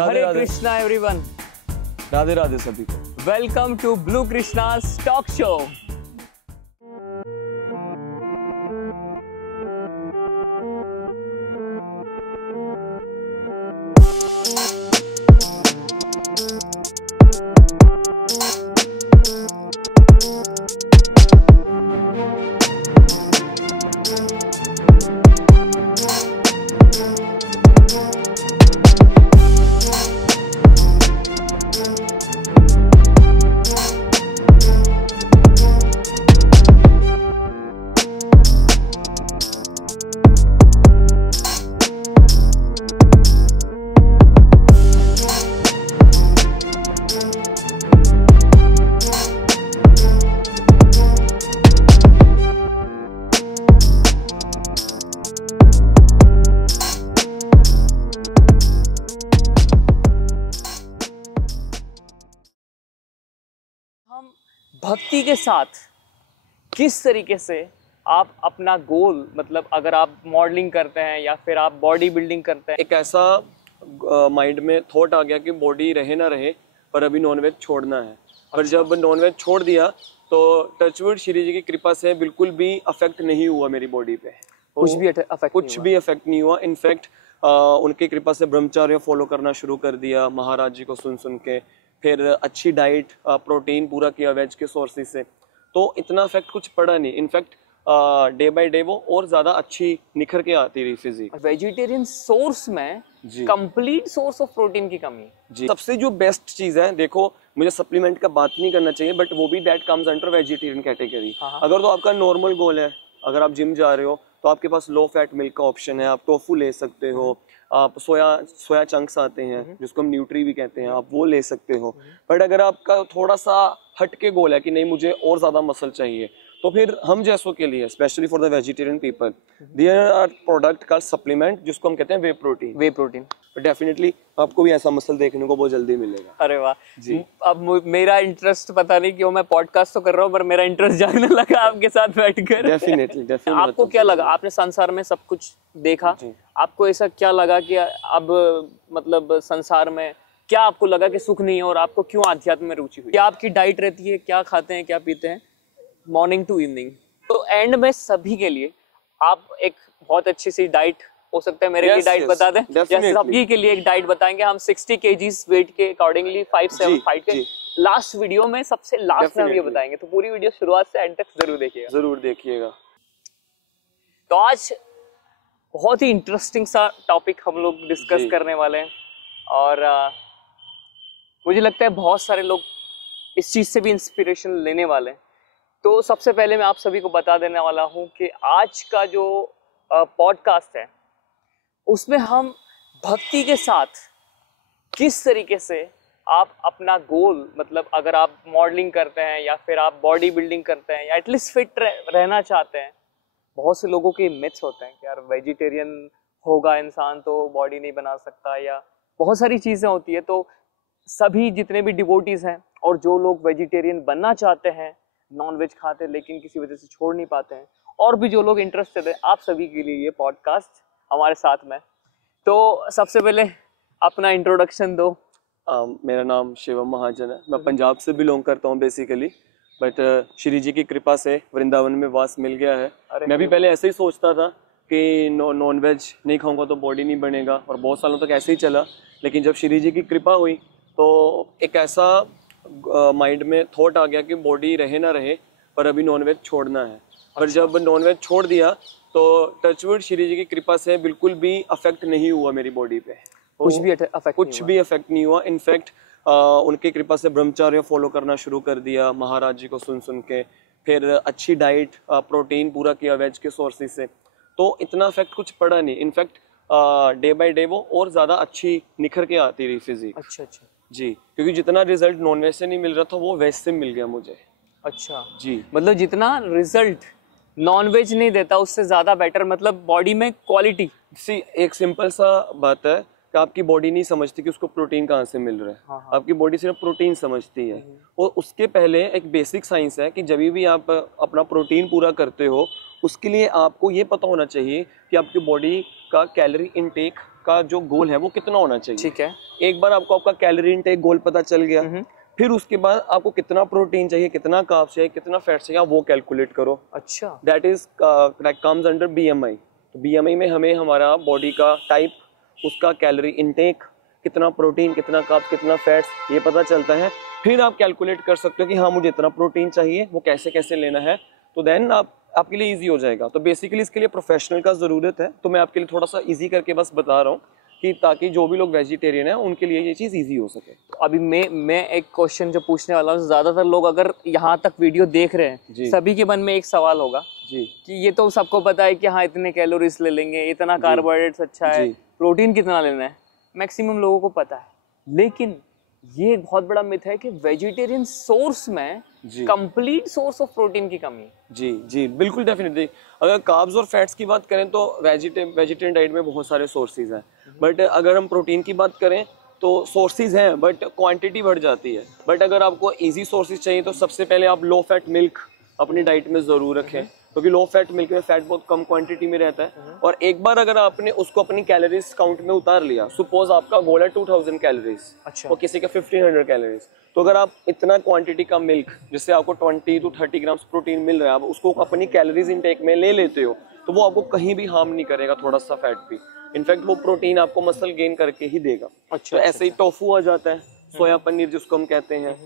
हरे Krishna everyone. Radhe Radhe सभी को। Welcome to blue Krishna's talk show. हम भक्ति के साथ किस तरीके से आप अपना गोल, मतलब अगर आप मॉडलिंग करते हैं या फिर आप बॉडी बिल्डिंग करते हैं, एक ऐसा माइंड में थॉट आ गया कि बॉडी रहे ना रहे पर अभी नॉनवेज छोड़ना है। और जब नॉनवेज छोड़ दिया तो टचवुड श्री जी की कृपा से बिल्कुल भी अफेक्ट नहीं हुआ मेरी बॉडी पे। कुछ भी अफेक्ट नहीं हुआ। इनफैक्ट उनकी कृपा से ब्रह्मचर्य फॉलो करना शुरू कर दिया महाराज जी को सुन के। फिर अच्छी डाइट, प्रोटीन पूरा किया वेज के सोर्सेज से, तो इतना इफेक्ट कुछ पड़ा नहीं। इनफैक्ट डे बाय डे वो और ज्यादा अच्छी निखर के आती रही फिजिक। वेजिटेरियन सोर्स में कंप्लीट सोर्स ऑफ प्रोटीन की कमी जी। सबसे जो बेस्ट चीज है, देखो मुझे सप्लीमेंट का बात नहीं करना चाहिए, बट वो भी that comes under vegetarian category. अगर तो आपका नॉर्मल गोल है, अगर आप जिम जा रहे हो तो आपके पास लो फैट मिल्क का ऑप्शन है, आप टोफू ले सकते हो, आप सोया चंक्स आते हैं जिसको हम न्यूट्री भी कहते हैं, आप वो ले सकते हो। बट अगर आपका थोड़ा सा हटके गोल है कि नहीं मुझे और ज्यादा मसल चाहिए, तो फिर हम जैसों के लिए, specially for the vegetarian people, there are product का सप्लीमेंट जिसको हम कहते हैं वे प्रोटीन। डेफिनेटली आपको भी ऐसा मसल देखने को बहुत जल्दी मिलेगा। अरे वाह जी। अब मेरा इंटरेस्ट, पता नहीं क्यों मैं पॉडकास्ट तो कर रहा हूँ पर मेरा इंटरेस्ट जागने लगा आपके साथ बैठकर। डेफिनेटली आपको क्या लगा? आपने संसार में सब कुछ देखा, आपको ऐसा क्या लगा कि अब मतलब संसार में क्या आपको लगा कि सुख नहीं है और आपको क्यों आध्यात्म में रुचि हुई? क्या आपकी डाइट रहती है, क्या खाते हैं, क्या पीते हैं मॉर्निंग टू इवनिंग? तो एंड में सभी के लिए आप एक बहुत अच्छी सी डाइट, हो सकता है मेरे लिए डाइट बता दें, जैसे सभी के लिए एक डाइट बताएंगे हम 60 kgs वेट के अकॉर्डिंगली 5-7-5 के लास्ट वीडियो में, सबसे लास्ट में हम ये बताएंगे। तो पूरी वीडियो शुरुआत से एंड तक जरूर देखिएगा। तो आज बहुत ही इंटरेस्टिंग सा टॉपिक हम लोग डिस्कस करने वाले हैं और मुझे लगता है बहुत सारे लोग इस चीज से भी इंस्पिरेशन लेने वाले हैं। तो सबसे पहले मैं आप सभी को बता देने वाला हूं कि आज का जो पॉडकास्ट है उसमें हम भक्ति के साथ किस तरीके से आप अपना गोल, मतलब अगर आप मॉडलिंग करते हैं या फिर आप बॉडी बिल्डिंग करते हैं या एटलीस्ट फिट रहना चाहते हैं। बहुत से लोगों के मिथ्स होते हैं कि यार वेजिटेरियन होगा इंसान तो बॉडी नहीं बना सकता, या बहुत सारी चीज़ें होती है। तो सभी जितने भी डिवोटीज हैं और जो लोग वेजिटेरियन बनना चाहते हैं, नॉन वेज खाते हैं लेकिन किसी वजह से छोड़ नहीं पाते हैं, और भी जो लोग इंटरेस्टेड है, आप सभी के लिए ये पॉडकास्ट हमारे साथ में। तो सबसे पहले अपना इंट्रोडक्शन दो। मेरा नाम शिवम महाजन है, मैं पंजाब से बिलोंग करता हूँ बेसिकली, बट श्री जी की कृपा से वृंदावन में वास मिल गया है। मैं भी पहले ऐसे ही सोचता था कि नॉन वेज नहीं खाऊंगा तो बॉडी नहीं बनेगा, और बहुत सालों तक ऐसे ही चला। लेकिन जब श्री जी की कृपा हुई तो एक ऐसा माइंड में थॉट आ गया कि बॉडी रहे ना रहे पर अभी नॉनवेज छोड़ना है। और जब नॉनवेज छोड़ दिया तो टचवुड श्री जी की कृपा से बिल्कुल भी अफेक्ट नहीं हुआ मेरी बॉडी पे। कुछ भी अफेक्ट नहीं हुआ। इनफैक्ट उनकी कृपा से ब्रह्मचर्य फॉलो करना शुरू कर दिया महाराज जी को सुन के। फिर अच्छी डाइट, प्रोटीन पूरा किया वेज के सोर्सेज से, तो इतना इफेक्ट कुछ पड़ा नहीं। इनफैक्ट डे बाय डे वो और ज्यादा अच्छी निखर के आती रही फिजिक। अच्छा जी, क्योंकि जितना रिजल्ट नॉनवेज से नहीं मिल रहा था वो वेज से मिल गया मुझे। अच्छा जी, मतलब जितना रिजल्ट नॉनवेज नहीं देता उससे ज्यादा बेटर, मतलब बॉडी में क्वालिटी। एक सिंपल सा बात है कि आपकी बॉडी नहीं समझती कि उसको प्रोटीन कहाँ से मिल रहा है। आपकी बॉडी सिर्फ प्रोटीन समझती है। और उसके पहले एक बेसिक साइंस है कि जब भी आप अपना प्रोटीन पूरा करते हो उसके लिए आपको ये पता होना चाहिए कि आपकी बॉडी का कैलोरी इनटेक का जो गोल है वो कितना होना चाहिए। ठीक है। एक बार आपको आपका कैलोरी इनटेक गोल पता चल गया, फिर उसके बाद आपको कितना प्रोटीन चाहिए, कितना कार्ब्स चाहिए, कितना फैट चाहिए, आप वो कैलकुलेट करो। अच्छा। That is comes under BMI। तो BMI में हमें हमारा बॉडी का टाइप, उसका कैलोरी इनटेक, कितना प्रोटीन, कितना कार्ब्स, कितना फैट्स, ये पता चलता है। फिर आप कैलकुलेट कर सकते हो कि हाँ मुझे इतना प्रोटीन चाहिए, वो कैसे कैसे लेना है, तो देन आपके लिए इजी हो जाएगा। तो बेसिकली इसके लिए प्रोफेशनल का ज़रूरत है, तो मैं आपके लिए थोड़ा सा इजी करके बस बता रहा हूँ कि ताकि जो भी लोग वेजिटेरियन है उनके लिए ये चीज़ इजी हो सके। तो अभी मैं एक क्वेश्चन जो पूछने वाला हूँ, ज़्यादातर लोग अगर यहाँ तक वीडियो देख रहे हैं, सभी के मन में एक सवाल होगा जी कि ये तो सबको पता है कि हाँ इतने कैलोरीज ले लेंगे, इतना कार्बोहाइड्रेट्स अच्छा है, प्रोटीन कितना लेना है, मैक्सिमम लोगों को पता है। लेकिन ये एक बहुत बड़ा मिथ है कि वेजिटेरियन सोर्स में कंप्लीट सोर्स ऑफ प्रोटीन की कमी है। जी जी बिल्कुल, डेफिनेटली। अगर कार्ब्स और फैट्स की बात करें तो वेजिटेरियन डाइट में बहुत सारे सोर्सेज हैं, बट अगर हम प्रोटीन की बात करें तो सोर्सेज हैं बट क्वांटिटी बढ़ जाती है। बट अगर आपको इजी सोर्सेज चाहिए तो सबसे पहले आप लो फैट मिल्क अपनी डाइट में ज़रूर रखें, क्योंकि लो फैट मिल्क में फैट बहुत कम क्वांटिटी में रहता है। और एक बार अगर आपने उसको अपनी कैलोरीज काउंट में उतार लिया, सपोज आपका गोल है 2000 कैलोरीज, अच्छा, और किसी का 1500 कैलोरीज, तो अगर आप इतना क्वांटिटी का मिल्क जिससे आपको 20 to 30 ग्राम्स प्रोटीन मिल रहा है, आप उसको अपनी कैलोरीज इनटेक में ले लेते हो, तो वो आपको कहीं भी हार्म नहीं करेगा, थोड़ा सा फैट भी। इनफैक्ट वो प्रोटीन आपको मसल गेन करके ही देगा। अच्छा, तो ऐसे ही टोफू आ जाता है, सोया पनीर जिसको हम कहते हैं,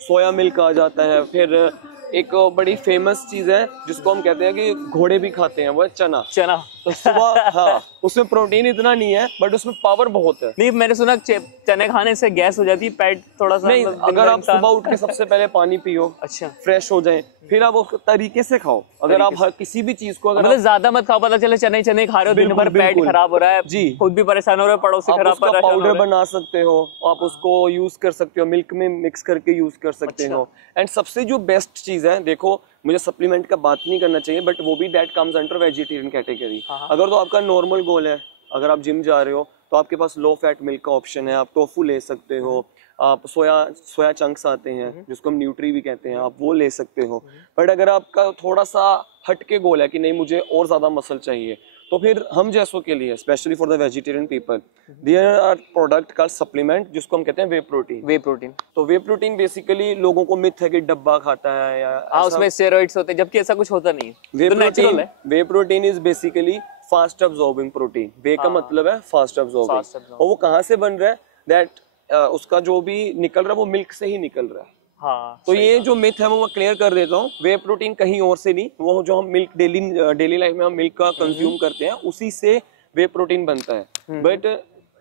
सोया मिल्क आ जाता है। फिर एक बड़ी फेमस चीज है जिसको हम कहते हैं कि घोड़े भी खाते हैं, वो है चना। तो सुबह हाँ, उसमें प्रोटीन इतना नहीं है बट उसमें पावर बहुत है। नहीं, मैंने सुना चने खाने से गैस हो जाती है, पेट थोड़ा सा नहीं, अगर आप सुबह उठ के सबसे पहले पानी पियो, अच्छा, फ्रेश हो जाए, फिर आप उसको तरीके से खाओ। अगर आप किसी भी चीज को मतलब ज्यादा मत खाओ, पता चले चने चने खा रहे हो, दिन भर पेट खराब हो रहा है, जी, खुद भी परेशान हो रहे हो, पड़ोसी खराब कर रहा है। पाउडर बना सकते हो, आप उसको यूज कर सकते हो, मिल्क में मिक्स करके यूज कर सकते हो। एंड सबसे जो बेस्ट चीज है, देखो मुझे सप्लीमेंट का बात नहीं करना चाहिए, बट वो भी that comes under vegetarian category. अगर तो आपका नॉर्मल गोल है, अगर आप जिम जा रहे हो तो आपके पास लो फैट मिल्क का ऑप्शन है, आप टोफू ले सकते हो, आप सोया चंक्स आते हैं जिसको हम न्यूट्री भी कहते हैं, आप वो ले सकते हो। बट अगर आपका थोड़ा सा हटके गोल है कि नहीं मुझे और ज्यादा मसल चाहिए, तो फिर हम जैसों के लिए, specially for the vegetarian people, there are product का सप्लीमेंट जिसको हम कहते हैं वे प्रोटीन। वे प्रोटीन, तो वे प्रोटीन बेसिकली लोगों को मिथ है कि डब्बा खाता है या उसमें स्टेरॉइड्स होते हैं, जबकि ऐसा कुछ होता नहीं है। Whey protein is basically fast absorbing protein. Whey का मतलब है फास्ट अब्सॉर्बिंग, और वो कहाँ से बन रहा है, दैट उसका जो भी निकल रहा है वो मिल्क से ही निकल रहा है। हाँ, तो ये जो मिथ है वो मैं क्लियर कर देता हूँ, वे प्रोटीन कहीं और से नहीं, वो जो हम मिल्क डेली लाइफ में हम मिल्क का कंज्यूम करते हैं उसी से वे प्रोटीन बनता है। बट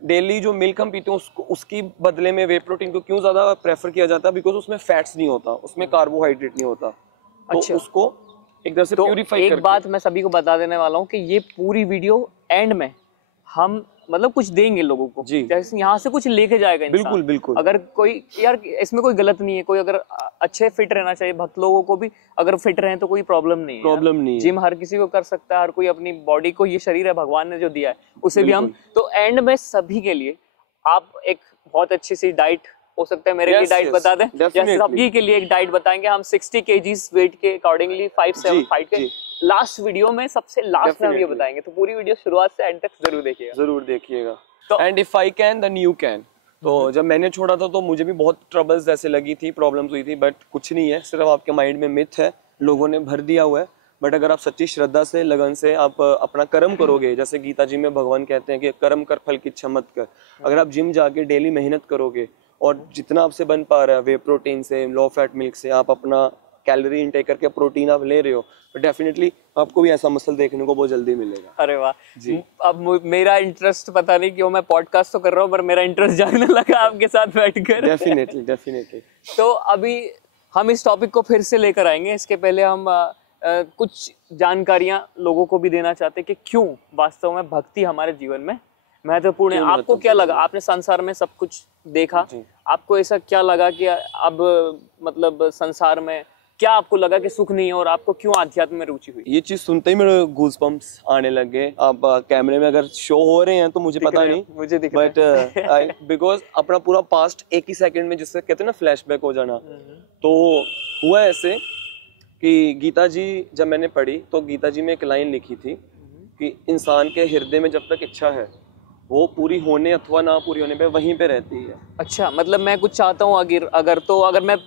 डेली जो मिल्क हम पीते हैं उसकी बदले में वे प्रोटीन को क्यों ज्यादा प्रेफर किया जाता है, बिकॉज उसमें फैट्स नहीं होता, उसमें कार्बोहाइड्रेट नहीं होता। तो उसको एक तरह से प्यूरिफाई करके। एक बात मैं सभी को बता देने वाला हूँ कि ये पूरी वीडियो एंड में हम मतलब कुछ देंगे लोगों को, जैसे यहाँ से कुछ लेके जाएगा इंसान। बिल्कुल बिल्कुल। अगर कोई यार इसमें कोई गलत नहीं है, कोई अगर अच्छे फिट रहना चाहिए, भक्त लोगों को भी अगर फिट रहे तो कोई प्रॉब्लम नहीं है। प्रॉब्लम नहीं है, जिम हर किसी को कर सकता है, हर कोई अपनी बॉडी को, ये शरीर है भगवान ने जो दिया है उसे भी हम, तो एंड में सभी के लिए आप एक बहुत अच्छी सी डाइट, हो सकता है मेरे लिए डाइट बता दें, जैसे सभी के लिए एक डाइट बताएंगे हम 60 kgs वेट के अकॉर्डिंगली 5-7 फाइट के लास्ट वीडियो में, सबसे लास्ट में हम ये बताएंगे। तो पूरी वीडियो शुरुआत से एंड तक जरूर देखिएगा। तो and if I can then you can. तो जब मैंने छोड़ा था तो मुझे भी बहुत ट्रबल्स जैसे लगी थी, प्रॉब्लम्स हुई थी, बट कुछ नहीं है, सिर्फ आपके माइंड में मिथ है, लोगों ने भर दिया हुआ है। बट अगर आप सच्ची श्रद्धा से, लगन से आप अपना कर्म करोगे, जैसे गीता जी में भगवान कहते हैं कि कर्म कर फल की इच्छा मत कर। अगर आप जिम जाके डेली मेहनत करोगे और जितना आपसे बन पा रहा है वे प्रोटीन से, लो फैट मिल्क से, आप अपना कैलोरी इनटेक करके प्रोटीन आप ले रहे हो, तो डेफिनेटली आपको भी ऐसा मसल देखने को बहुत जल्दी मिलेगा। अरे वाह जी। अब मेरा इंटरेस्ट, पता नहीं क्यों, मैं पॉडकास्ट तो कर रहा हूँ पर मेरा इंटरेस्ट जागने लगा आपके साथ बैठकर। डेफिनेटली। तो अभी हम इस टॉपिक को फिर से लेकर आएंगे। इसके पहले हम कुछ जानकारियां लोगों को भी देना चाहते हैं कि क्यों वास्तव में भक्ति हमारे जीवन में महत्वपूर्ण है। आपको क्या लगा, आपने संसार में सब कुछ देखा, आपको ऐसा क्या लगा कि अब मतलब संसार में क्या आपको लगा कि सुख नहीं है, और आपको क्यों आध्यात्म में रुचि हुई? ये चीज सुनते ही मेरे गूज़बम्प्स आने लग गए। अब कैमरे में अगर शो हो रहे हैं तो मुझे पता नहीं, मुझे दिख बट बिकॉज अपना पूरा पास्ट एक ही सेकंड में, जिससे कहते हैं ना फ्लैशबैक हो जाना, तो हुआ ऐसे कि गीता जी जब मैंने पढ़ी तो गीता जी में एक लाइन लिखी थी कि इंसान के हृदय में जब तक इच्छा है वो पूरी होने अथवा ना पूरी होने पे वहीं पे रहती है। अच्छा, मतलब मैं कुछ चाहता हूँ अगर मैं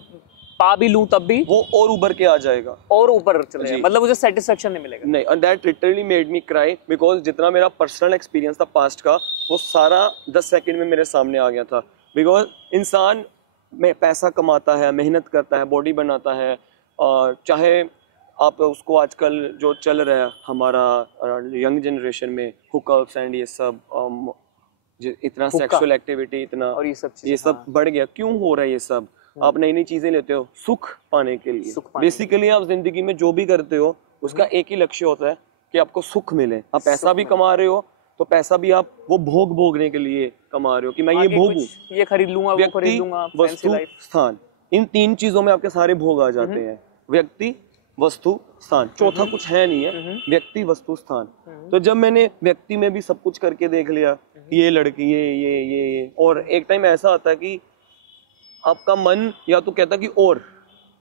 पा भी लूं तब भी वो और उभर के आ जाएगा और ऊपर चलेगा, मतलब मुझे सेटिस्फेक्शन नहीं मिलेगा। नहीं, and that literally made me cry, because जितना मेरा पर्सनल एक्सपीरियंस था पास्ट का वो सारा 10 सेकंड में मेरे सामने आ गया था। बिकॉज इंसान में पैसा कमाता है, मेहनत करता है, बॉडी बनाता है, और चाहे आप उसको आजकल जो चल रहा है हमारा यंग जनरेशन में हुकअप्स एंड ये सब इतना सेक्सुअल एक्टिविटी इतना और ये सब बढ़ गया, क्यों हो रहा है ये सब? आप नई नई चीजें लेते हो सुख पाने के लिए। बेसिकली आप जिंदगी में जो भी करते हो उसका एक ही लक्ष्य होता है कि आपको सुख मिले। आप पैसा भी कमा रहे हो तो पैसा भी आप वो भोगने के लिए कमा रहे हो कि मैं ये भोगूं, ये खरीद लूंगा, वो खरीद लूंगा, वस्तु, स्थान, इन 3 चीजों में आपके सारे भोग आ जाते हैं। व्यक्ति, वस्तु, स्थान, चौथा कुछ है नहीं है। व्यक्ति, वस्तु, स्थान। तो जब मैंने व्यक्ति में भी सब कुछ करके देख लिया, ये लड़की, ये और एक टाइम ऐसा आता है कि आपका मन या तो कहता कि और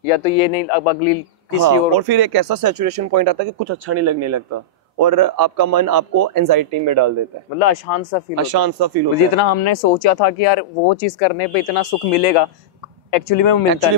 या तो ये नहीं, अब अगली किसी और फिर एक ऐसा सैचुरेशन पॉइंट आता है कि कुछ अच्छा नहीं लगने लगता और आपका मन आपको एंजाइटी में डाल देता है, मतलब अशांत सा फील होता है। जितना हमने सोचा था कि यार वो चीज करने पे इतना सुख मिलेगा, एक्चुअली में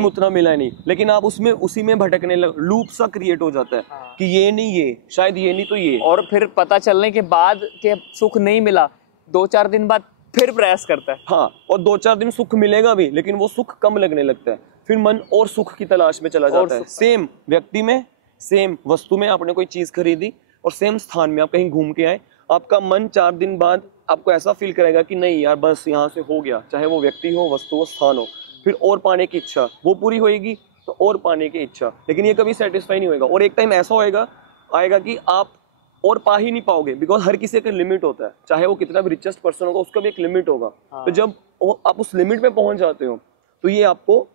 उतना मिला नहीं, लेकिन आप उसी में भटकने लूप सा क्रिएट हो जाता है। हाँ। कि ये नहीं, ये शायद ये नहीं तो ये, और फिर पता चलने के बाद कि सुख नहीं मिला, 2-4 दिन बाद फिर प्रयास करता है। हाँ, और 2-4 दिन सुख मिलेगा भी, लेकिन वो सुख कम लगने लगता है, फिर मन और सुख की तलाश में चला जाता है। सेम व्यक्ति में, सेम वस्तु में आपने कोई चीज खरीदी और सेम स्थान में आप कहीं घूम के आए, आपका मन 4 दिन बाद आपको ऐसा फील करेगा कि नहीं यार बस यहाँ से हो गया, चाहे वो व्यक्ति हो, वस्तु हो, स्थान हो, फिर और पाने की इच्छा वो पूरी होएगी तो और पाने की इच्छा, लेकिन ये कभी सेटिस्फाई नहीं होएगा। और एक टाइम ऐसा आएगा कि आप और पा ही नहीं पाओगे, बिकॉज हर किसी का लिमिट होता है, चाहे वो कितना भी रिचेस्ट पर्सन होगा उसका भी एक लिमिट होगा। हाँ। तो जब आप उस लिमिट पे पहुंच जाते हो तो ये आपको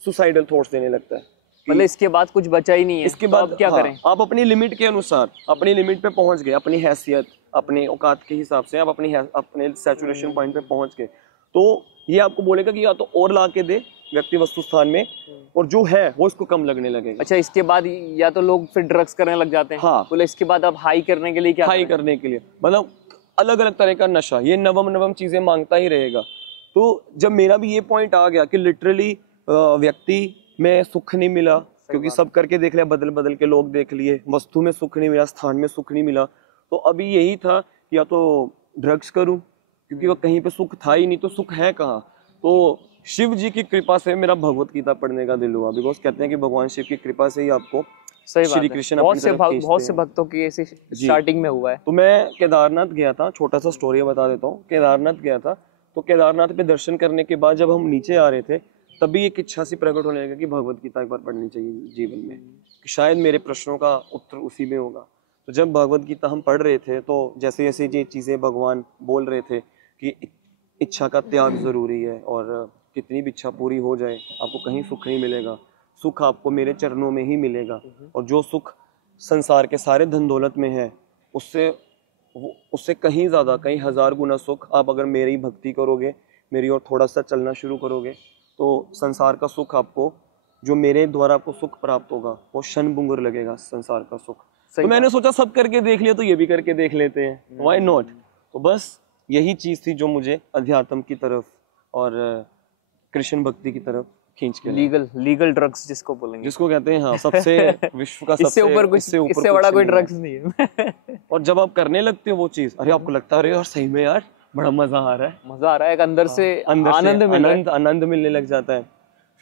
सुसाइडल थॉट्स देने लगता है, मतलब इसके बाद कुछ बचा ही नहीं है। इसके बाद क्या करें? आप अपनी लिमिट के अनुसार अपनी लिमिट पे पहुंच गए, अपनी हैसियत, अपने औकात के हिसाब से आप अपने सैचुरेशन पॉइंट पे पहुंच गए, तो ये आपको बोलेगा कि या तो और ला के दे व्यक्ति, वस्तु, स्थान में, और जो है वो इसको कम लगने लगेगा। अच्छा, इसके बाद या तो लोग फिर ड्रग्स करने लग जाते हैं। हाँ, बोले इसके बाद अब हाई करने के लिए क्या हाई करने के लिए मतलब अलग अलग तरह का नशा, ये नवम चीजें मांगता ही रहेगा। तो जब मेरा भी ये पॉइंट आ गया कि लिटरली व्यक्ति में सुख नहीं मिला, क्योंकि सब करके देख लिया, बदल के लोग देख लिए, वस्तु में सुख नहीं मिला, स्थान में सुख नहीं मिला, तो अभी यही था कि या तो ड्रग्स करूं, क्योंकि वो कहीं पे सुख था ही नहीं, तो सुख है कहाँ? तो शिव जी की कृपा से मेरा भगवत गीता पढ़ने का दिल हुआ, बिकॉज कहते हैं कि भगवान शिव की कृपा से ही आपको श्री कृष्ण बहुत से भक्तों की ऐसी स्टार्टिंग में हुआ है। तो मैं केदारनाथ गया था, छोटा सा स्टोरी बता देता हूँ। केदारनाथ गया था, तो केदारनाथ पे दर्शन करने के बाद जब हम नीचे आ रहे थे तभी एक इच्छा सी प्रकट होने लगा कि भगवत गीता एक बार पढ़नी चाहिए जीवन में, कि शायद मेरे प्रश्नों का उत्तर उसी में होगा। तो जब भगवत गीता हम पढ़ रहे थे तो जैसे जैसे ये चीज़ें भगवान बोल रहे थे कि इच्छा का त्याग जरूरी है, और कितनी भी इच्छा पूरी हो जाए आपको कहीं सुख नहीं मिलेगा, सुख आपको मेरे चरणों में ही मिलेगा, और जो सुख संसार के सारे धन दौलत में है उससे कहीं ज़्यादा, कहीं 1000 गुना सुख आप अगर मेरी भक्ति करोगे, मेरी ओर थोड़ा सा चलना शुरू करोगे, तो संसार का सुख आपको, जो मेरे द्वारा आपको सुख प्राप्त होगा, वो क्षणभंगुर लगेगा संसार का सुख। तो मैंने सोचा सब करके देख लिया तो ये भी करके देख लेते हैं, व्हाई नॉट। तो बस यही चीज थी जो मुझे अध्यात्म की तरफ और कृष्ण भक्ति की तरफ खींच के, लीगल ड्रग्स जिसको बोलेंगे, जिसको कहते हैं, हाँ, सबसे विश्व का इससे ऊपर कुछ, इससे बड़ा कोई ड्रग्स नहीं है। और जब आप करने लगते हो वो चीज, अरे आपको लगता है अरे यार सही में यार बड़ा मजा आ रहा है, एक अंदर से आनंद मिलने लग जाता है।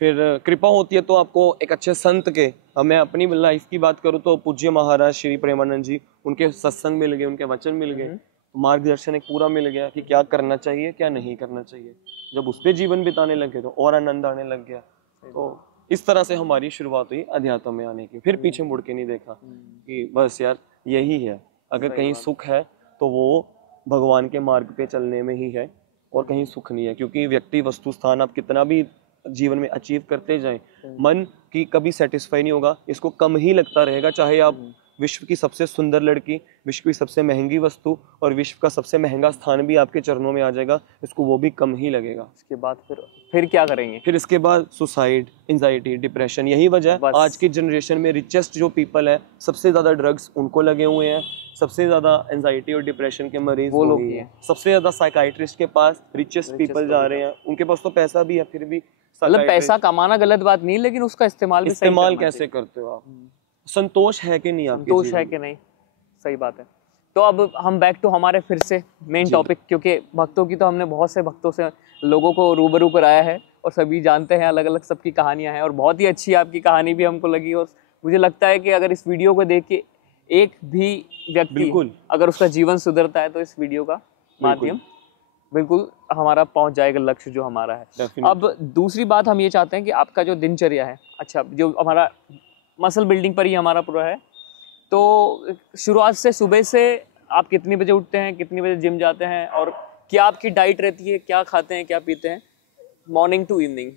फिर कृपा होती है तो आपको एक अच्छे संत के, मैं अपनी लाइफ की बात करूँ तो पूज्य महाराज श्री प्रेमानंद जी, उनके सत्संग मिल गए, उनके वचन मिल गए, मार्गदर्शन एक पूरा मिल गया कि क्या करना चाहिए क्या नहीं करना चाहिए। जब उस पर जीवन बिताने लगे तो और आनंद आने लग गया। तो इस तरह से हमारी शुरुआत हुई अध्यात्म में आने की। फिर पीछे मुड़ के नहीं देखा कि बस यार यही है, अगर कहीं सुख है तो वो भगवान के मार्ग पे चलने में ही है, और कहीं सुख नहीं है। क्योंकि व्यक्ति, वस्तु, स्थान आप कितना भी जीवन में अचीव करते जाएं, मन की कभी सेटिस्फाई नहीं होगा, इसको कम ही लगता रहेगा। चाहे आप विश्व की सबसे सुंदर लड़की, विश्व की सबसे महंगी वस्तु और विश्व का सबसे महंगा स्थान भी आपके चरणों में आ जाएगा, इसको वो भी कम ही लगेगा। इसके बाद फिर क्या करेंगे? फिर इसके बाद सुसाइड, एंजाइटी, डिप्रेशन, यही वजह है आज की जनरेशन में रिचेस्ट जो पीपल है सबसे ज्यादा ड्रग्स उनको लगे हुए हैं, सबसे ज्यादा एंजाइटी और डिप्रेशन के मरीज वो लोग हैं, सबसे ज्यादा साइकाइट्रिस्ट के पास रिचेस्ट पीपल जा रहे हैं। उनके पास तो पैसा भी है, फिर भी मतलब पैसा कमाना गलत बात नहीं, लेकिन उसका इस्तेमाल भी इस्तेमाल कैसे करते हो आप, संतोष है कि नहीं, संतोष है कि नहीं, सही बात है। तो अब हम बैक टू हमारे फिर से मेन टॉपिक, क्योंकि भक्तों की तो हमने बहुत से भक्तों से लोगों को रूबरू कराया है और सभी जानते हैं, अलग अलग सबकी कहानियां हैं और बहुत ही अच्छी आपकी कहानी भी हमको लगी। और मुझे लगता है कि अगर इस वीडियो को देख के एक भी व्यक्ति अगर उसका जीवन सुधरता है तो इस वीडियो का माध्यम बिल्कुल हमारा पहुंच जाएगा लक्ष्य जो हमारा है। अब दूसरी बात हम ये चाहते हैं कि आपका जो दिनचर्या है, अच्छा जो हमारा मसल बिल्डिंग पर ही हमारा पूरा है, तो शुरुआत से सुबह से आप कितनी बजे उठते हैं, कितनी बजे जिम जाते हैं और क्या आपकी डाइट रहती है, क्या खाते हैं, क्या पीते हैं मॉर्निंग टू इवनिंग?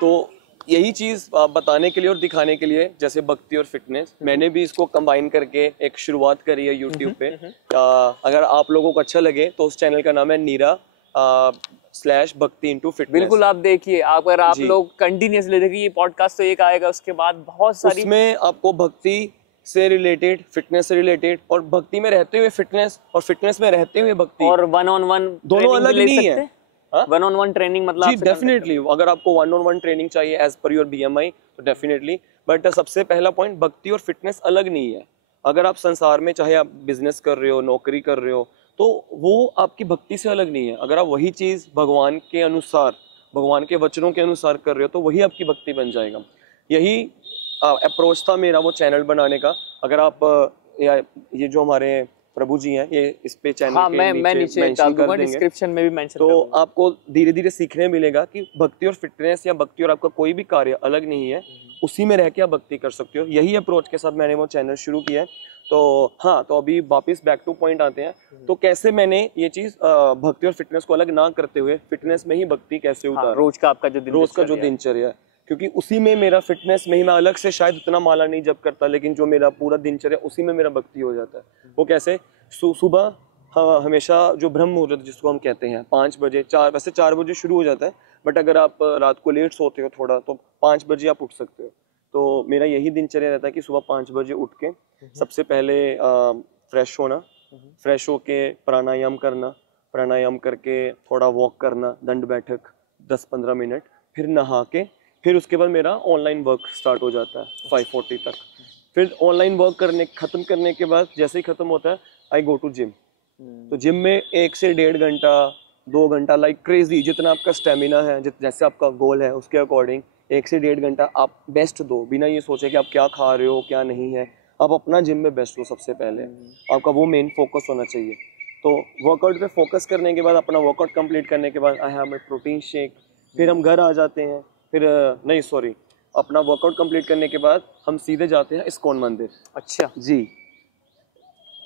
तो यही चीज बताने के लिए और दिखाने के लिए, जैसे भक्ति और फिटनेस, मैंने भी इसको कंबाइन करके एक शुरुआत करी है यूट्यूब पे। अगर आप लोगों को अच्छा लगे तो उस चैनल का नाम है नीरा / भक्ति इंटू फिटनेस। बिल्कुल आप देखिए, अगर आप लोग कंटिन्यूअसली देखिए, ये पॉडकास्ट तो एक आएगा, उसके बाद बहुत सारी उसमें आपको भक्ति से रिलेटेड, फिटनेस से रिलेटेड और भक्ति में रहते हुए फिटनेस और फिटनेस में रहते हुए भक्ति और 1-on-1 दोनों अलग नहीं है। 1-on-1 ट्रेनिंग मतलब जी डेफिनेटली, अगर आपको 1-on-1 ट्रेनिंग चाहिए एज पर योर BMI तो डेफिनेटली, बट सबसे पहला पॉइंट, भक्ति और फिटनेस अलग नहीं है। अगर आप संसार में चाहे आप बिजनेस कर रहे हो, नौकरी कर रहे हो, तो वो आपकी भक्ति से अलग नहीं है। अगर आप वही चीज भगवान के अनुसार, भगवान के वचनों के अनुसार कर रहे हो तो वही आपकी भक्ति बन जाएगा। यही अप्रोच था मेरा वो चैनल बनाने का। अगर आप ये जो हमारे प्रभु जी हैं, ये इस पे चैनल के मैं नीचे मेंशन कर देंगे, डिस्क्रिप्शन में भी मेंशन तो आपको धीरे धीरे सीखने मिलेगा कि भक्ति और फिटनेस या भक्ति और आपका कोई भी कार्य अलग नहीं है, उसी में रह के आप भक्ति कर सकते हो। यही अप्रोच के साथ मैंने वो चैनल शुरू किया है। तो हाँ, तो अभी वापस बैक टू पॉइंट आते हैं, तो कैसे मैंने ये चीज भक्ति और फिटनेस को अलग ना करते हुए फिटनेस में ही भक्ति कैसे उतारा। रोज का आपका जो दिनचर्या है, क्योंकि उसी में मेरा फिटनेस में ही, मैं अलग से शायद उतना माला नहीं जप करता, लेकिन जो मेरा पूरा दिनचर्या उसी में मेरा भक्ति हो जाता है। वो कैसे, सुबह हाँ हमेशा जो ब्रह्म मुहूर्त जिसको हम कहते हैं 5 बजे, 4 वैसे 4 बजे शुरू हो जाता है, बट अगर आप रात को लेट सोते हो थोड़ा तो 5 बजे आप उठ सकते हो। तो मेरा यही दिनचर्या रहता है कि सुबह 5 बजे उठ के सबसे पहले फ्रेश होना, फ्रेश होके प्राणायाम करना, प्राणायाम करके थोड़ा वॉक करना, दंड बैठक 10-15 मिनट, फिर नहा के, फिर उसके बाद मेरा ऑनलाइन वर्क स्टार्ट हो जाता है 5:40 तक। फिर ऑनलाइन वर्क खत्म करने के बाद जैसे ही खत्म होता है, आई गो टू जिम। तो जिम में 1 से 1.5 घंटा 2 घंटा लाइक क्रेजी, जितना आपका स्टेमिना है, जैसे आपका गोल है उसके अकॉर्डिंग 1 से 1.5 घंटा आप बेस्ट दो, बिना ये सोचे कि आप क्या खा रहे हो क्या नहीं है। आप अपना जिम में बेस्ट दो, सबसे पहले आपका वो मेन फोकस होना चाहिए। तो वर्कआउट पे फोकस करने के बाद, अपना वर्कआउट कंप्लीट करने के बाद I have my protein shake, फिर हम घर आ जाते हैं, फिर अपना वर्कआउट कंप्लीट करने के बाद हम सीधे जाते हैं इस्कॉन मंदिर। अच्छा जी,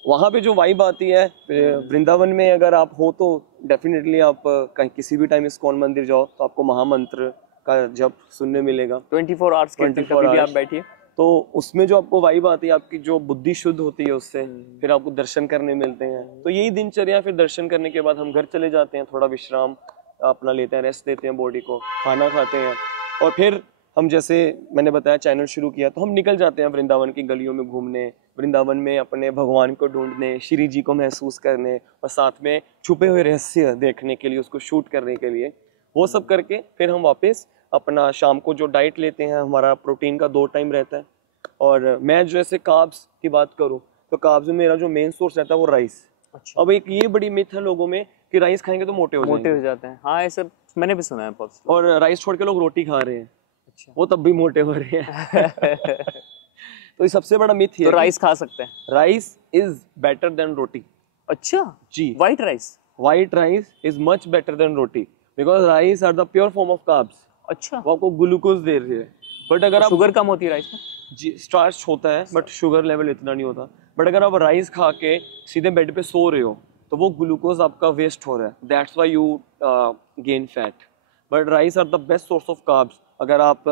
वहाँ पे जो वाइब आती है वृंदावन में, अगर आप हो तो डेफिनेटली आप कहीं किसी भी टाइम इस्कॉन मंदिर जाओ तो आपको महामंत्र का जप सुनने मिलेगा 24 आवर्स के अंदर, कभी भी आप बैठिए। तो उसमें जो आपको वाइब आती है, आपकी जो बुद्धि शुद्ध होती है उससे, फिर आपको दर्शन करने मिलते हैं। तो यही दिनचर्या। फिर दर्शन करने के बाद हम घर चले जाते हैं, थोड़ा विश्राम अपना लेते हैं, रेस्ट देते हैं बॉडी को, खाना खाते हैं, और फिर हम, जैसे मैंने बताया चैनल शुरू किया, तो हम निकल जाते हैं वृंदावन की गलियों में घूमने, वृंदावन में अपने भगवान को ढूंढने, श्री जी को महसूस करने, और साथ में छुपे हुए रहस्य देखने के लिए, उसको शूट करने के लिए। वो सब करके फिर हम वापस अपना शाम को जो डाइट लेते हैं, हमारा प्रोटीन का 2 टाइम रहता है। और मैं जैसे कार्ब्स की बात करूँ तो कार्ब्स में मेरा जो मेन सोर्स रहता है वो राइस। अब एक ये बड़ी मिथ है लोगों में कि राइस खाएंगे तो मोटे हो जाते हैं। हाँ, ऐसा मैंने भी सुना है बहुत। और राइस छोड़ के लोग रोटी खा रहे हैं, अच्छा, वो तब भी मोटे हो रहे हैं। तो ये सबसे बड़ा मिथ है। तो राइस खा सकते हैं? Rice is better than roti. अच्छा जी, white rice is much better than roti, because rice are the pure form of carbs. अच्छा, वो आपको ग्लूकोज दे रही है, बट अगर आप शुगर कम होती है राइस में? जी, स्टार्च होता है बट शुगर लेवल इतना नहीं होता। बट अगर आप राइस खा के सीधे बेड पे सो रहे हो तो वो ग्लूकोज आपका वेस्ट हो रहा है, that's why you gain fat. But rice are the best source of carbs. अगर आप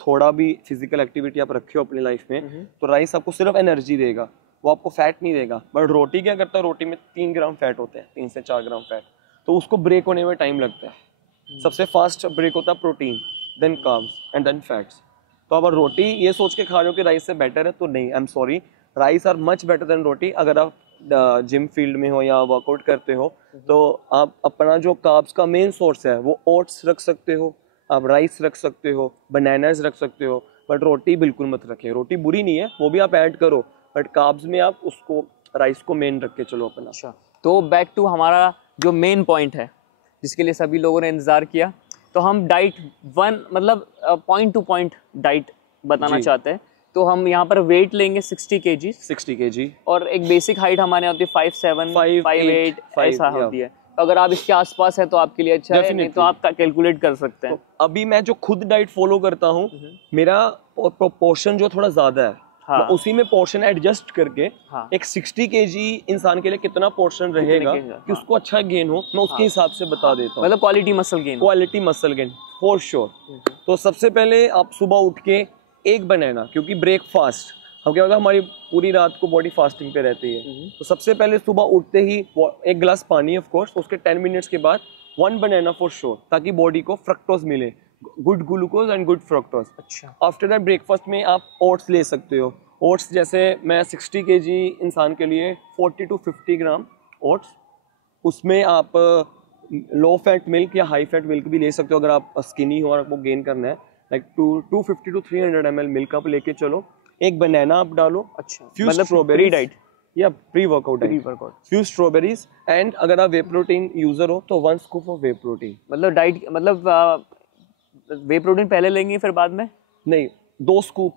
थोड़ा भी फिजिकल एक्टिविटी आप रखे हो अपनी लाइफ में, तो राइस आपको सिर्फ एनर्जी देगा, वो आपको फैट नहीं देगा। बट रोटी क्या करता है, रोटी में 3 ग्राम फैट होते हैं, 3 से 4 ग्राम फैट, तो उसको ब्रेक होने में टाइम लगता है। सबसे फास्ट ब्रेक होता है protein, then carbs and then fats. तो अगर रोटी ये सोच के खा रहे हो कि राइस से बेटर है, तो नहीं, I am sorry, rice are much better than roti. अगर आप जिम फील्ड में हो या वर्कआउट करते हो, तो आप अपना जो कार्ब्स का मेन सोर्स है वो ओट्स रख सकते हो, आप राइस रख सकते हो, बनानास रख सकते हो, बट रोटी बिल्कुल मत रखें। रोटी बुरी नहीं है, वो भी आप ऐड करो, बट कार्ब्स में आप उसको राइस को मेन रख के चलो अपना। अच्छा, तो बैक टू हमारा जो मेन पॉइंट है जिसके लिए सभी लोगों ने इंतजार किया, तो हम डाइट मतलब पॉइंट टू पॉइंट डाइट बताना चाहते हैं। तो हम यहाँ पर वेट लेंगे 60 kg और एक बेसिक हाइट हमारे होती है 5'7", 5'8" ऐसा होती है। तो अगर आप इसके आसपास है तो आपके लिए अच्छा है, नहीं तो आप कैलकुलेट कर सकते हैं। तो अभी मैं जो खुद डाइट फॉलो करता हूँ, मेरा पोर्शन जो थोड़ा ज्यादा है, मैं उसी में पोर्शन एडजस्ट करके एक 60 kg इंसान के लिए कितना पोर्शन रहेगा कि उसको अच्छा गेन हो, मैं उसके हिसाब से बता देता हूँ। मतलब quality muscle gain for sure. तो सबसे पहले आप सुबह उठ के एक बनाना, क्योंकि ब्रेकफास्ट हम क्या होगा, हमारी पूरी रात को बॉडी फास्टिंग पे रहती है, तो सबसे पहले सुबह उठते ही एक गिलास पानी, ऑफ कोर्स, उसके 10 मिनट्स के बाद 1 बनाना फॉर श्योर, ताकि बॉडी को फ्रक्टोज मिले, good glucose and good fructose. अच्छा, आफ्टर दैट ब्रेकफास्ट में आप ओट्स ले सकते हो। ओट्स जैसे मैं 60 kg इंसान के लिए 40 to 50 ग्राम ओट्स, उसमें आप लो फैट मिल्क या हाई फैट मिल्क भी ले सकते हो अगर आप स्किनी हो और आपको गेन करना है। लाइक 250 to 300 ml मिल्क आप लेके चलो, एक बनाना आप डालो, अच्छा, फ्यू मतलब स्ट्रॉबेरी डाइट या pre workout, few strawberries, and अगर आप वे प्रोटीन यूजर हो तो 1 स्कूप ऑफ वे प्रोटीन। मतलब डाइट मतलब वे प्रोटीन पहले लेंगे फिर बाद में? नहीं, 2 स्कूप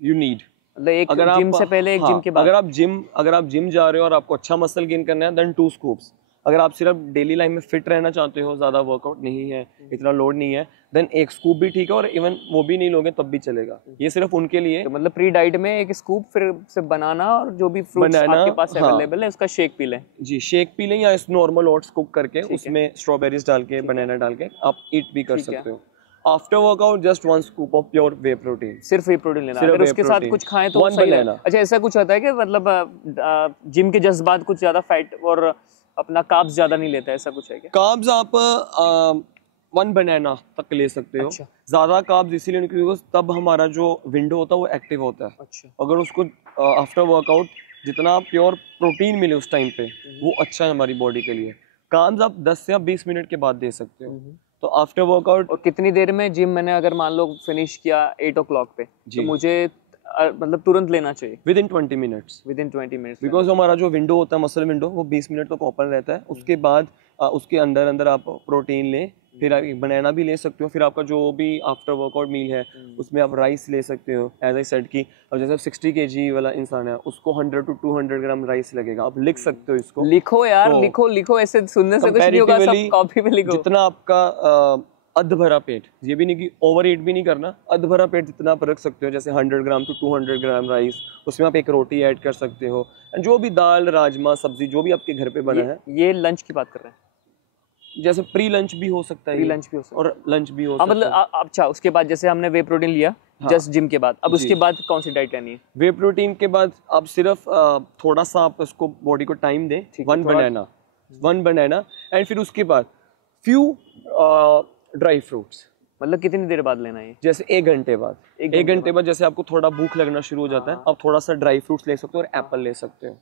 यू नीड। मतलब एक जिम से पहले, एक जिम के बाद। अगर आप जिम जा रहे हो और आपको अच्छा मसल गेन करना है, देन 2 स्कूप्स। अगर आप सिर्फ डेली लाइफ में फिट रहना चाहते हो, ज्यादा वर्कआउट नहीं है, इतना लोड नहीं है, देन 1 स्कूप भी ठीक है, और इवन वो भी नहीं लोगे तब भी चलेगा। ये सिर्फ उनके लिए। तो मतलब प्री डाइट में 1 स्कूप, फिर से बनाना और जो भी फ्रूट्स आपके पास अवेलेबल है उसका शेक पी लें। जी, शेक पी लें, या इस नॉर्मल ओट्स कुक करके उसमें स्ट्रॉबेरीज डाल के, बनाना डाल के आप ईट भी कर सकते हो। After workout just 1 scoop of pure way protein, सिर्फ वे प्रोटीन लेना। अगर उसके साथ कुछ खाएं तो सही है। अच्छा, ऐसा कुछ होता है कि मतलब जिम के जस्ट बाद कुछ ज्यादा फैट और अपना कार्ब्स ज्यादा नहीं लेता है, ऐसा कुछ है क्या? कार्ब्स आप 1 बनाना तक ले सकते हो। अच्छा। ज्यादा कार्ब्स इसीलिए नहीं, क्योंकि तब हमारा जो विंडो होता है वो एक्टिव होता है। अच्छा। अगर उसको आफ्टर वर्कआउट जितना प्योर प्रोटीन मिले उस टाइम पे, वो अच्छा है हमारी बॉडी के लिए। कार्ब्स आप 10 या 20 मिनट के बाद दे सकते हो। तो आफ्टर वर्कआउट। और कितनी देर में जिम मैंने अगर मान लो फिनिश किया 8 o'clock पे, तो मुझे मतलब तुरंत लेना चाहिए? Within 20 minutes. बिकॉज हमारा जो विंडो होता है, मसल विंडो, वो 20 मिनट तक ओपन रहता है। उसके बाद उसके अंदर आप प्रोटीन लें, फिर आप एक बनाना भी ले सकते हो, फिर आपका जो भी आफ्टर वर्कआउट मील है उसमें आप राइस ले सकते हो। एज आई सेड की, अब जैसे 60 kg वाला इंसान है, उसको 100 to 200 ग्राम राइस लगेगा। आप लिख सकते हो इसको। लिखो यार, तो लिखो, ऐसे सुनने से कुछ नहीं होगा, सब कॉपी पे लिखो। जितना आपका अध भरा पेट, ये भी नहीं कि ओवर ईट भी नहीं करना, अध भरा पेट जितना आप रख सकते हो, जैसे 100 ग्राम to 200 ग्राम राइस, उसमें आप एक रोटी ऐड कर सकते हो, जो भी दाल, राजमा, सब्जी जो भी आपके घर पे बना है। ये लंच की बात कर रहे हैं? जैसे प्री लंच भी हो सकता है, लंच भी हो सकता है और लंच भी हो सकता है। मतलब अच्छा, उसके बाद जैसे हमने वे प्रोटीन लिया जस्ट जिम के बाद, अब उसके बाद कौन सी डाइट लेनी है? वे प्रोटीन के बाद आप सिर्फ थोड़ा सा आप उसको बॉडी को टाइम दें, 1 बनाना, एंड फिर उसके बाद फ्यू ड्राई फ्रूट्स। मतलब कितनी देर बाद लेना है? जैसे 1 घंटे बाद। 1 घंटे बाद जैसे आपको थोड़ा भूख लगना शुरू हो जाता है, आप थोड़ा सा ड्राई फ्रूट्स ले सकते हो और एप्पल ले सकते हो।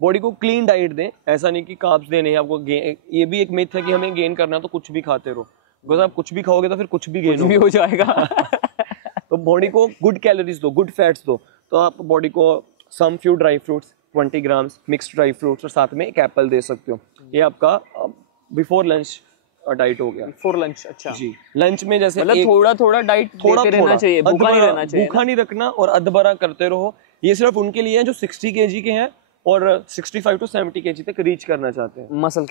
बॉडी को क्लीन डाइट दें, ऐसा नहीं कि कार्ब्स देने हैं आपको। ये भी एक मिथ है कि हमें गेन करना है तो कुछ भी खाते रहो, बिकॉज आप कुछ भी खाओगे तो फिर कुछ भी गेन हो जाएगा। तो बॉडी को गुड कैलोरीज दो, गुड फैट्स दो। तो आप बॉडी को some few dry fruits, 20 grams mixed dry fruits, और साथ में एक एप्पल दे सकते हो। ये आपका बिफोर लंच डाइट हो गया। For lunch. अच्छा जी, लंच में जैसे मतलब थोड़ा डाइट देते रहना चाहिए, भूखा नहीं रहना चाहिए, भूखा नहीं रखना, और अधभरा करते रहो। ये सिर्फ उनके लिए है जो 60 kg के हैं और 65 to 70 kg तक रीच करना चाहते हैं मसल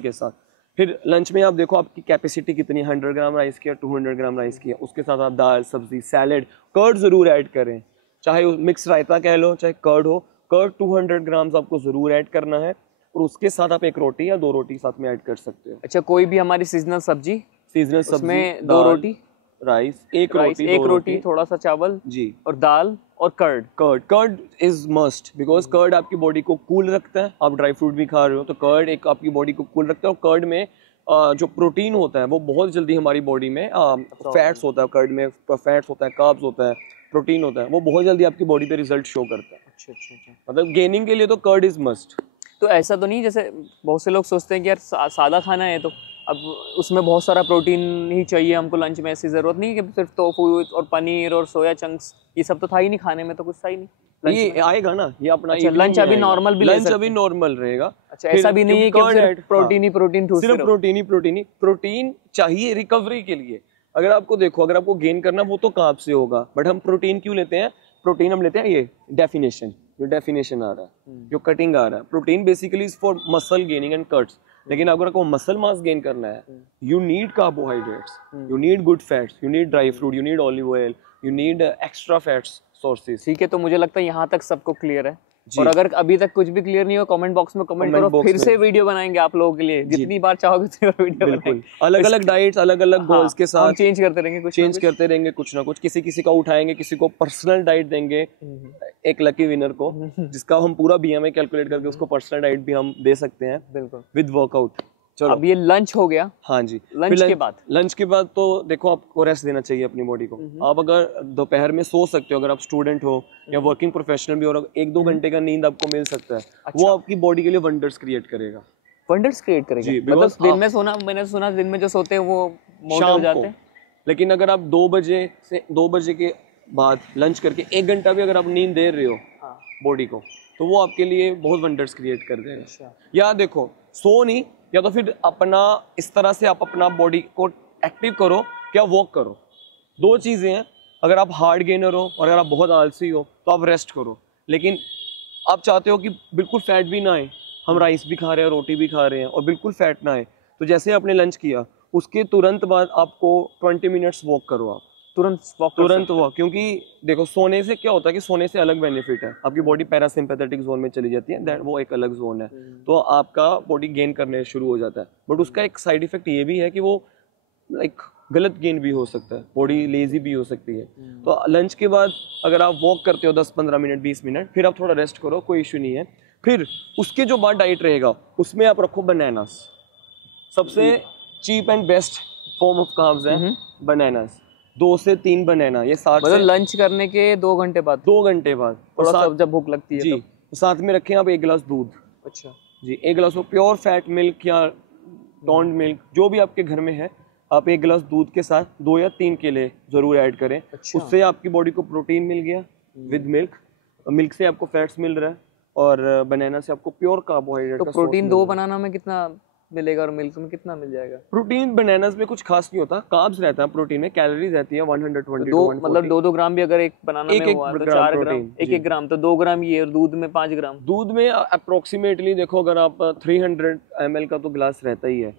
के साथ। फिर लंच में आप देखो आपकी कैपेसिटी कितनी, 100 ग्राम राइस की या 200 ग्राम राइस की है, उसके साथ आप दाल, सब्जी, सैलेड, कर्ड जरूर ऐड करें, चाहे मिक्स रायता कह लो, चाहे कर्ड हो। कर्ड 200 ग्राम आपको जरूर ऐड करना है, और उसके साथ आप 1 रोटी या 2 रोटी साथ में ऐड कर सकते हो। अच्छा, कोई भी हमारी सीजनल सब्जी में 2 रोटी, राइस, एक रोटी, एक दो रोटी, थोड़ा सा चावल जी, और दाल और curd. Curd is must, because curd आपकी बॉडी को कूल रखता है। आप ड्राई फ्रूट भी खा रहे हो तो कर्ड एक आपकी बॉडी को कूल रखता है। और कर्ड में जो प्रोटीन होता है वो बहुत जल्दी हमारी बॉडी में फैट्स होता है, कर्ड में फैट्स होता है, कार्ब्स होता है, प्रोटीन होता है, वो बहुत जल्दी आपकी बॉडी पे रिजल्ट शो करता है। अच्छा अच्छा अच्छा। मतलब गेनिंग के लिए तो कर्ड इज मस्ट। तो ऐसा तो नहीं जैसे बहुत से लोग सोचते हैं कि यार सादा खाना है तो अब उसमें बहुत सारा प्रोटीन ही चाहिए हमको लंच में, ऐसी जरूरत नहीं कि सिर्फ टोफू और पनीर और सोया चंक्स ये सब तो था ही नहीं खाने में, तो कुछ था ही नहीं। ये आएगा ना, ये अपना अच्छा, लंच अभी नॉर्मल भी ले लंच अभी नॉर्मल रहेगा। अच्छा, ऐसा भी नहीं है कि सिर्फ प्रोटीन ही प्रोटीन ठूसते सिर्फ रहो। प्रोटीन ही प्रोटीन चाहिए रिकवरी के लिए। अगर आपको देखो, अगर आपको गेन करना वो तो कार्ब से होगा, बट हम प्रोटीन क्यों लेते हैं? प्रोटीन हम लेते हैं ये डेफिनेशन, जो डेफिनेशन आ रहा है, जो कटिंग आ रहा है। Protein basically is for muscle gaining and cuts. लेकिन अगर आपको मसल मास गेन करना है, you need carbohydrates, you need good fats, you need dry fruit, you need olive oil, you need extra fats sources. ठीक है, तो मुझे लगता है यहाँ तक सबको क्लियर है। और अगर अभी तक कुछ भी क्लियर नहीं हो कमेंट बॉक्स में कमेंट करो, फिर से वीडियो बनाएंगे आप लोगों के लिए, जितनी बार चाहोगे उतनी बार वीडियो बनाएंगे। अलग अलग डाइट्स, अलग अलग गोल्स के साथ चेंज करते रहेंगे, कुछ ना कुछ किसी किसी का उठाएंगे, किसी को पर्सनल डाइट देंगे, एक लकी विनर को जिसका हम पूरा बीएमआई कैलकुलेट करके उसको पर्सनल डाइट भी हम दे सकते हैं, बिल्कुल विद वर्कआउट। चलो अब ये लंच हो गया। हाँ जी, लंच के बाद तो देखो आपको रेस्ट देना चाहिए अपनी बॉडी को। आप अगर दोपहर में सो सकते हो, अगर आप स्टूडेंट हो या वर्किंग प्रोफेशनल भी हो, और 1-2 घंटे का नींद आपको मिल सकता है, वो आपकी बॉडी के लिए वंडर्स क्रिएट करेगा। वंडर्स क्रिएट करेगा मतलब दिन में सोना, मैंने सुना दिन में जो सोते हैं वो मोटे हो जाते हैं। लेकिन अगर आप 2 बजे के बाद लंच करके 1 घंटा भी अगर आप नींद दे रहे हो बॉडी को, तो वो आपके लिए बहुत वंडर्स क्रिएट कर देगा। या देखो, सो नहीं, या तो फिर अपना इस तरह से आप अपना बॉडी को एक्टिव करो, क्या वॉक करो। 2 चीजें हैं। अगर आप हार्ड गेनर हो और अगर आप बहुत आलसी हो तो आप रेस्ट करो। लेकिन आप चाहते हो कि बिल्कुल फैट भी ना आए, हम राइस भी खा रहे हैं, रोटी भी खा रहे हैं और बिल्कुल फैट ना आए, तो जैसे आपने लंच किया उसके तुरंत बाद आपको 20 मिनट्स वॉक करो। आप तुरंत वॉक, क्योंकि देखो सोने से क्या होता है कि सोने से अलग बेनिफिट है, आपकी बॉडी पैरासिम्पैथेटिक जोन में चली जाती है, दैट वो एक अलग जोन है, तो आपका बॉडी गेन करने शुरू हो जाता है। बट उसका एक साइड इफेक्ट ये भी है कि वो लाइक गलत गेन भी हो सकता है, बॉडी लेजी भी हो सकती है। तो लंच के बाद अगर आप वॉक करते हो 10-15 मिनट 20 मिनट, फिर आप थोड़ा रेस्ट करो, कोई इशू नहीं है। फिर उसके जो बाद डाइट रहेगा उसमें आप रखो बनानास। सबसे cheap and best form of carbs है बनानास। 2 से 3 बनाना, ये 60 मतलब लंच करने के 2 घंटे बाद 2 घंटे बाद थोड़ा सा जब भूख लगती है जी, तो साथ में रखें आप 1 गिलास दूध। अच्छा जी, 1 गिलास प्योर फैट मिल्क या टोन्ड मिल्क जो भी आपके घर में है, आप 1 गिलास दूध के साथ 2 या 3 केले जरूर ऐड करें। अच्छा। उससे आपकी बॉडी को प्रोटीन मिल गया विद मिल्क, मिल्क से आपको फैट्स मिल रहा है और बनाना से आपको प्योर कार्बोहाइड्रेट। तो प्रोटीन 2 बनाना में कितना मिलेगा और मिल्क में कितना मिल जाएगा? प्रोटीन बनानास में कुछ खास नहीं होता, कार्ब्स रहता है, प्रोटीन में कैलोरीज रहती है 120 तो मतलब 2-2 ग्राम भी अगर एक बनाना में हुआ तो 4 ग्राम, 1-1 ग्राम, तो 2 ग्राम ये, और दूध में 5 ग्राम। दूध में अप्रोक्सीमेटली देखो, अगर आप 300 ml का तो गिलास रहता ही है,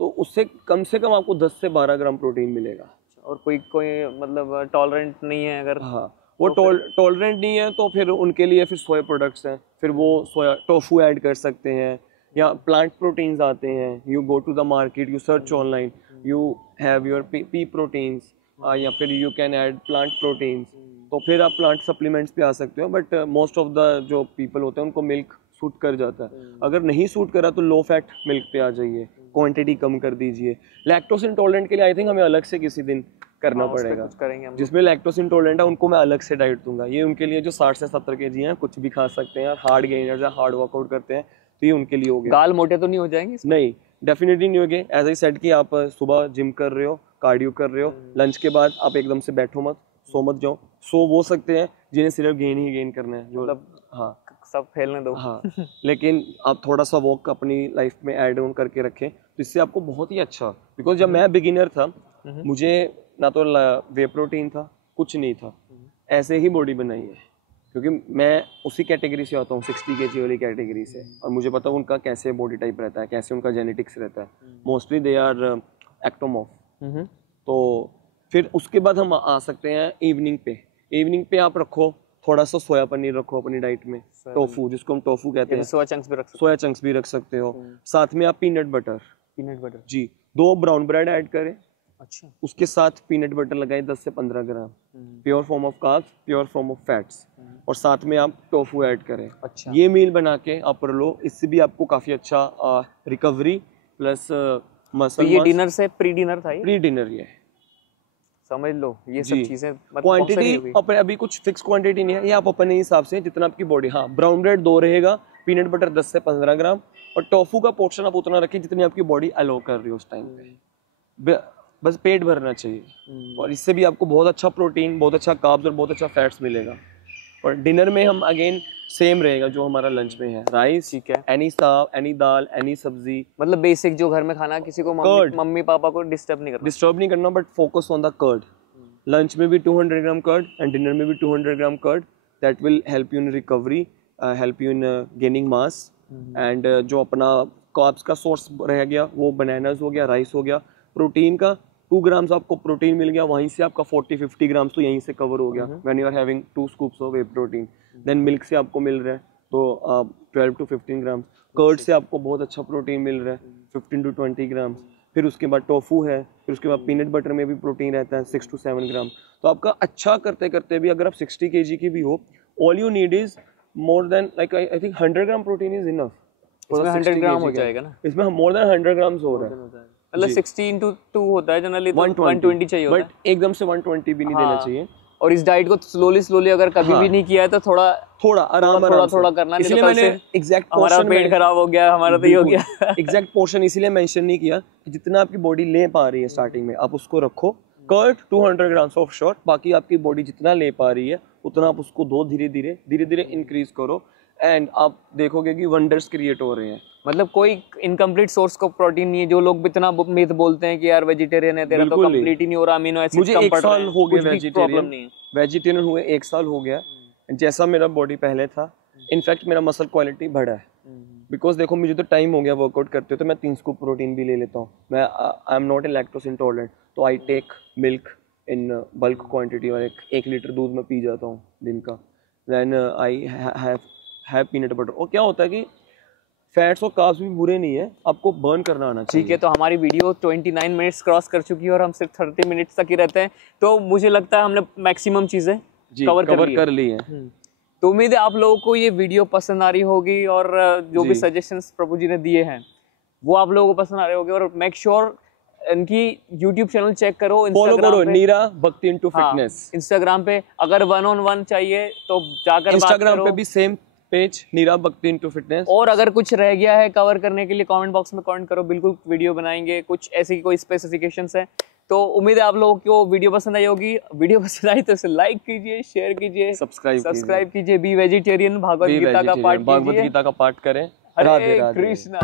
तो उससे कम से कम आपको 10 से 12 ग्राम प्रोटीन मिलेगा। और कोई मतलब टॉलरेंट नहीं है अगर, हाँ वो टॉलरेंट नहीं है तो फिर उनके लिए फिर सोया प्रोडक्ट्स हैं, फिर वो सोया टोफू ऐड कर सकते हैं, या प्लांट प्रोटीन्स आते हैं। You go to the market, you search online, you have your pea proteins, या फिर you can add plant proteins, तो फिर आप प्लांट सप्लीमेंट्स पे आ सकते हो। बट मोस्ट ऑफ द जो पीपल होते हैं उनको मिल्क सूट कर जाता है। अगर नहीं सूट करा तो लो फैट मिल्क पे आ जाइए, क्वांटिटी कम कर दीजिए। लैक्टोज इंटॉलरेंट के लिए आई थिंक हमें अलग से किसी दिन करना पड़ेगा, जिसमें लैक्टोज इंटॉलरेंट है उनको मैं अलग से डाइट दूंगा। ये उनके लिए जो 60 से 70 kg हैं, कुछ भी खा सकते हैं, हार्ड गेनर्स या हार्ड वर्कआउट करते हैं, तो ये उनके लिए हो गया। गाल मोटे तो नहीं हो जाएंगे? नहीं, डेफिनेटली नहीं होंगे। एज आई सेड कि आप सुबह जिम कर रहे हो, कार्डियो कर रहे हो, लंच के बाद आप एकदम से बैठो मत, सो मत जाओ। सो वो सकते हैं जिन्हें सिर्फ गेन ही गेन करना है, जो मतलब हाँ सब फैलने दो। हाँ लेकिन आप थोड़ा सा वॉक अपनी लाइफ में ऐड ऑन करके रखें, तो इससे आपको बहुत ही अच्छा। बिकॉज जब मैं बिगिनर था, मुझे ना तो वे प्रोटीन था, कुछ नहीं था, ऐसे ही बॉडी बनाई है, क्योंकि मैं उसी कैटेगरी से आता हूँ, 60 kg वाली कैटेगरी से, और मुझे पता है उनका कैसे बॉडी टाइप रहता है, कैसे उनका जेनेटिक्स रहता है। Mostly they are ectomorph. तो फिर उसके बाद हम आ सकते हैं इवनिंग पे। इवनिंग पे आप रखो थोड़ा सा सोया पनीर रखो अपनी डाइट में, टोफू जिसको हम टोफू कहते हैं, सोया चंक्स भी रख सकते हो। साथ में आप पीनट बटर जी, 2 ब्राउन ब्रेड ऐड करें, अच्छा। उसके साथ पीनट बटर लगाए 10 से 15 gram, pure form of carbs, pure form of fats, और साथ में आप टोफू ऐड करें। अच्छा। ये मील बना के आप लो, इससे भी आपको काफी अच्छा रिकवरी प्लस मसल। तो ये डिनर से प्री डिनर था, ये प्री डिनर ये समझ लो, ये सब चीजें मतलब क्वांटिटी अपने अभी कुछ फिक्स क्वांटिटी नहीं है, ये आप अपने हिसाब से जितना आपकी बॉडी। हाँ, ब्राउन ब्रेड 2 रहेगा, पीनट बटर 10 से 15 ग्राम, और टोफू का पोर्शन आप उतना रखिए जितनी आपकी बॉडी अलो कर रही है उस टाइम पे। बस पेट भरना चाहिए, और इससे भी आपको बहुत अच्छा प्रोटीन, बहुत अच्छा कार्ब्स और बहुत अच्छा फैट्स मिलेगा। और डिनर में हम अगेन सेम रहेगा जो हमारा लंच में है, राइस, ठीक है, एनी दाल, एनी सब्जी, मतलब बेसिक जो घर में खाना, किसी को मम्मी पापा को डिस्टर्ब नहीं करना, but focus on the curd. Lunch में भी 200 ग्राम कर्ड एंड डिनर में भी 200 gram curd. That will help you in recovery, help you in gaining mass. And जो अपना कार्ब्स का सोर्स रह गया वो बनानास हो गया, राइस हो गया। प्रोटीन का 2 ग्राम्स आपको प्रोटीन मिल गया, वहीं से आपका 40-50 ग्राम्स तो यहीं से कवर हो गया when you are having 2 scoops of whey protein. Then milk से आपको मिल रहा है तो 12 to 15 ग्राम्स। कर्ड से आपको बहुत अच्छा प्रोटीन मिल रहा है, 15 to 20 ग्राम्स। फिर उसके बाद टोफू है, फिर उसके बाद पीनट बटर में भी प्रोटीन रहता है 6 to 7 ग्राम। तो आपका अच्छा करते करते भी अगर आप 60 kg की भी हो, all you need is more than like I think 100 gram protein is enough. इसमें 100 ग्राम हो जाएगा ना, इसमें मोर देन 100 ग्राम्स हो रहा है। मतलब 60 into 2 होता है जनरली, 120 चाहिए होता है, बट एकदम से 120 भी नहीं देना चाहिए। और इस डाइट को स्लोली अगर कभी भी नहीं किया है तो थोड़ा आराम थोड़ा करना, इसलिए मैंने एग्जैक्ट हमारा पेट खराब हो गया, हमारा तो ये हो गया। एग्जैक्ट पोर्शन इसीलिए मेंशन नहीं किया कि जितना आपकी बॉडी ले पा रही है स्टार्टिंग में आप उसको रखो। कर्ड 200 ग्राम्स ऑफ श्योर, बाकी आपकी बॉडी जितना ले पा रही है उतना आप उसको दो, धीरे धीरे इंक्रीज करो, एंड आप देखोगे कि वंडर्स क्रिएट हो रहे हैं। मतलब कोई इनकम्प्लीट सोर्स को प्रोटीन नहीं है। जो लोग इतना मिथ बोलते हैं कि यार वेजिटेरियन है तेरा तो कंप्लीट ही नहीं हो रहा, अमीनो एसिड मुझे कम 1 पड़ रहे साल हैं, हो गया वेजिटेरियन हुए 1 साल हो गया। जैसा मेरा बॉडी पहले था, इनफैक्ट मेरा मसल क्वालिटी बढ़ा है। बिकॉज देखो मुझे तो टाइम हो गया वर्कआउट करते हो, तो मैं 3 स्कूप प्रोटीन भी ले लेता हूँ। मैं I am not a lactose intolerant, तो I take milk in bulk quantity, और 1 लीटर दूध में पी जाता हूँ दिन का। Then I have peanut butter. और क्या होता है कि फैट्स और कार्ब्स भी बुरे नहीं है, आपको बर्न करना आना चाहिए। ठीक है, तो हमारी वीडियो 29 मिनट्स क्रॉस कर चुकी है और हम सिर्फ 30 मिनट्स तक ही रहते हैं, तो मुझे लगता है हमने मैक्सिमम चीजें कवर कर ली है। तो उम्मीद है आप लोगों को ये वीडियो पसंद आ रही होगी, और जो भी सजेशंस प्रभु जी ने दिए हैं वो आप लोगों को पसंद आ रहे होंगे। और मेक श्योर इनकी YouTube चैनल चेक करो, फॉलो करो, नीरा भक्ति इनटू फिटनेस। इंस्टाग्राम पे अगर 1-on-1 चाहिए तो जाकर इंस्टाग्राम पे भी सेम पेज, नीरा भक्ति इनटू फिटनेस। और अगर कुछ रह गया है कवर करने के लिए कमेंट बॉक्स में कमेंट करो, बिल्कुल वीडियो बनाएंगे। कुछ ऐसी कोई स्पेसिफिकेशंस है तो उम्मीद है आप लोगों को वीडियो पसंद आई होगी। वीडियो पसंद आई तो इसे लाइक कीजिए, शेयर कीजिए, सब्सक्राइब कीजिए। बी वेजिटेरियन भागवत गीता का पाठ करें। हरे कृष्णा।